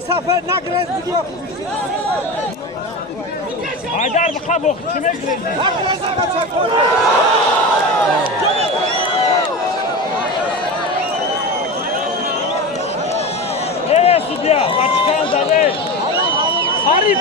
سفر نگرز بگیر Haydar bu kabuk kime girecek? نگرز بچه کن Evet Sudya, başkan zaten. Karip.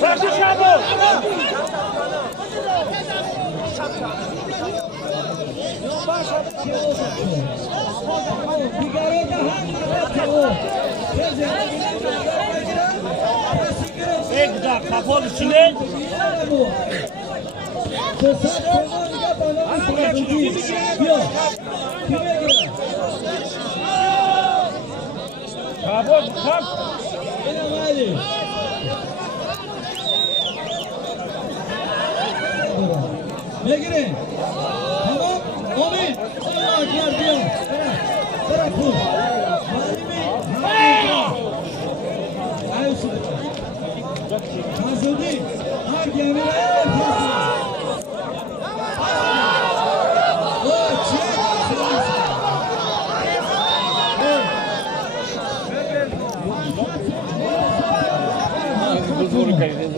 Saçı çabuk. Bir dakika kapol içine. Kapol kap. بگیرین تمام امید الله اکبر بیا برا خوب مسعودی هر گمی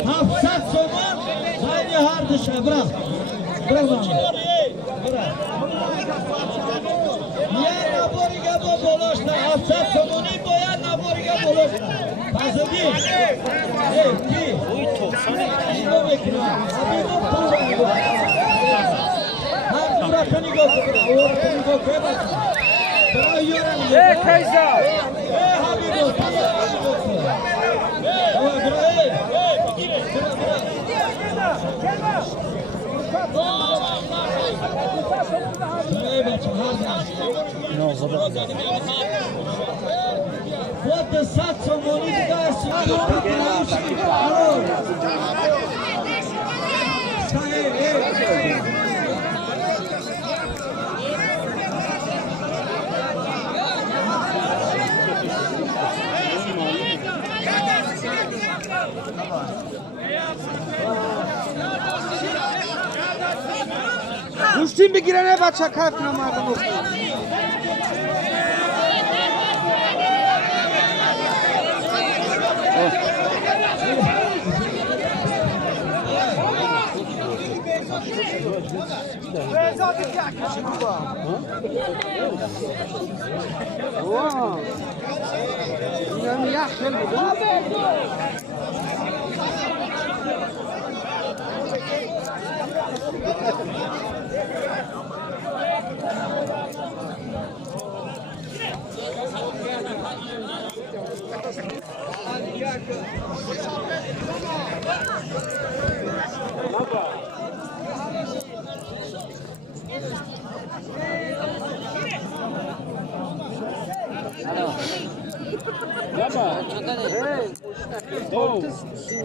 هفتصد تومان خیلی هردشه برا برا یه نباریگه با بلاشتن 700 تومانی باید نباریگه بلاشتن پسدی کی اینو بکنم حبیبا پول هر دورا کنی گو کنی اوار کنی گو که بسن برا یورا نگه Kaysa. حبیبا خود 100 تومانی دیگه است گوشتیم بگیرنه بچه کف کنم مردم رو این یخ خیلی بود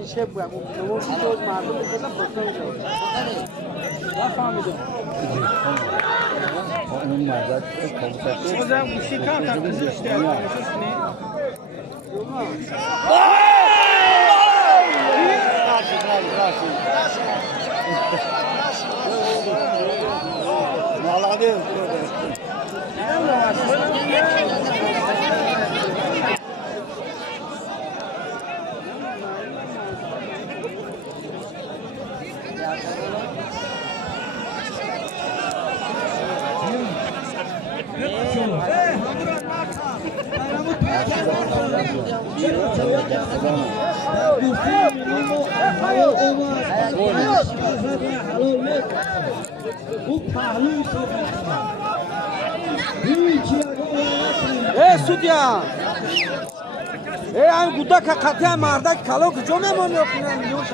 چه بگم اون جز مردم بگذارم بکنم نفهمیدم اون مدد کامپیوتر Hocam bu şey kan takmış işte. سودیا هم گودا که قطعه مردک کلا کجا میمانی اکنه میوش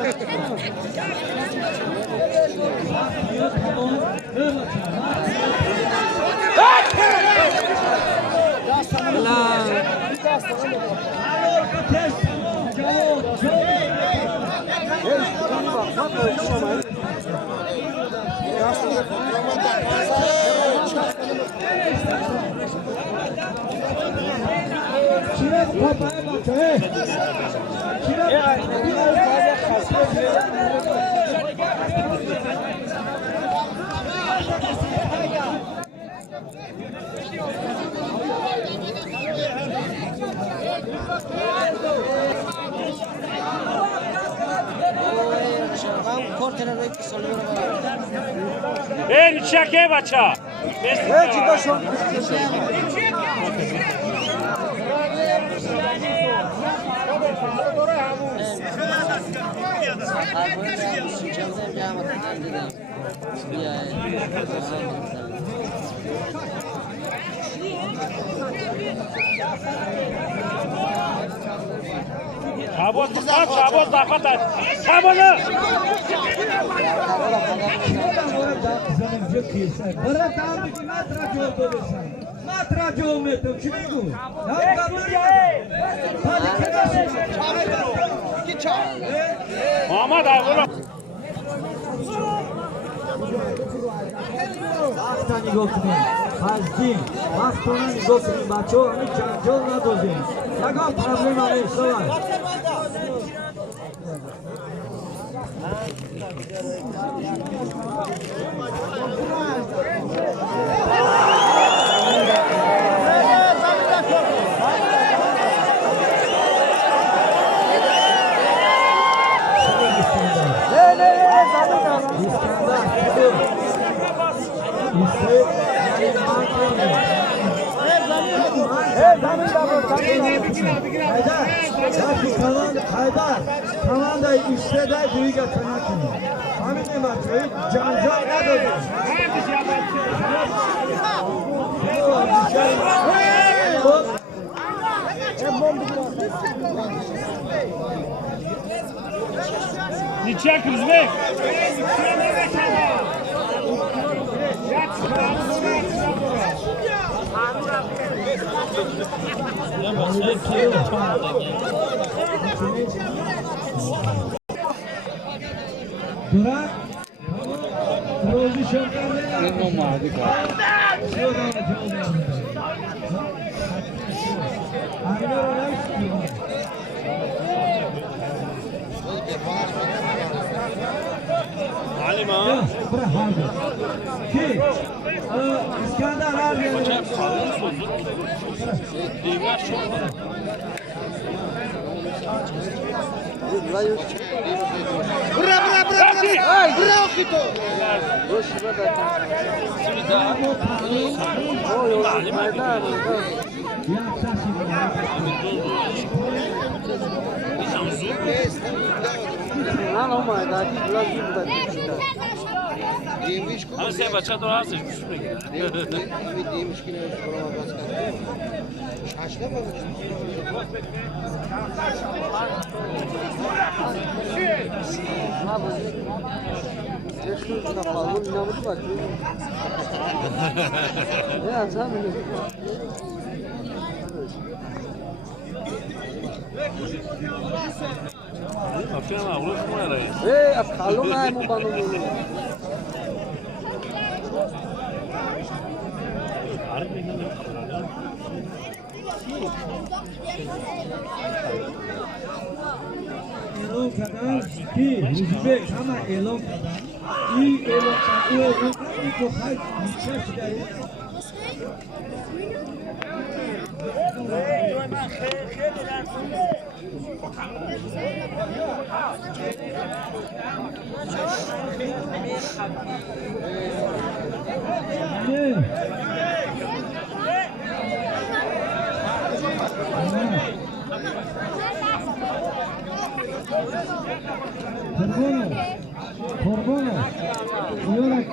چکه بچه چیکار شد شاباز بخواد شاباز دفت شابازه مطرح میتونم چی میگو؟ محمد اول وقتا نگاه کنیم خزدیم وقتا نگاه کنیم بچه ها همه جنجال ندازیم یکا پرابلم همه سوال Kalan da işte de büyük atana kimi. Hamine maçı canca ne dedi? Niçin kızmak? Durak rozi şokarına اینو مردی کرد معلم ها ki İskender abi نه اومد همه سه بچه دور هستش گوش بگیر افکرم اولش مواره از خالو نه مو بانو e'lon kadar ki Uzbek ama e'lon kadar iyi e'lon kadar bu hayat nişaştayı Korbono, yorak,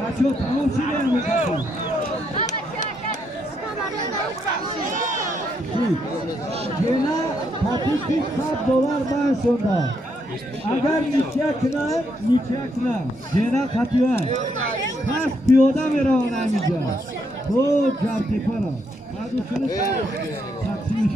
Bacho, tamam şuraya mı kalkın? Gena $32 banşonda. Agar niçakna, gena katıva. Pas piyoda mera onamica. Bu jarti para. Adusunu taksim.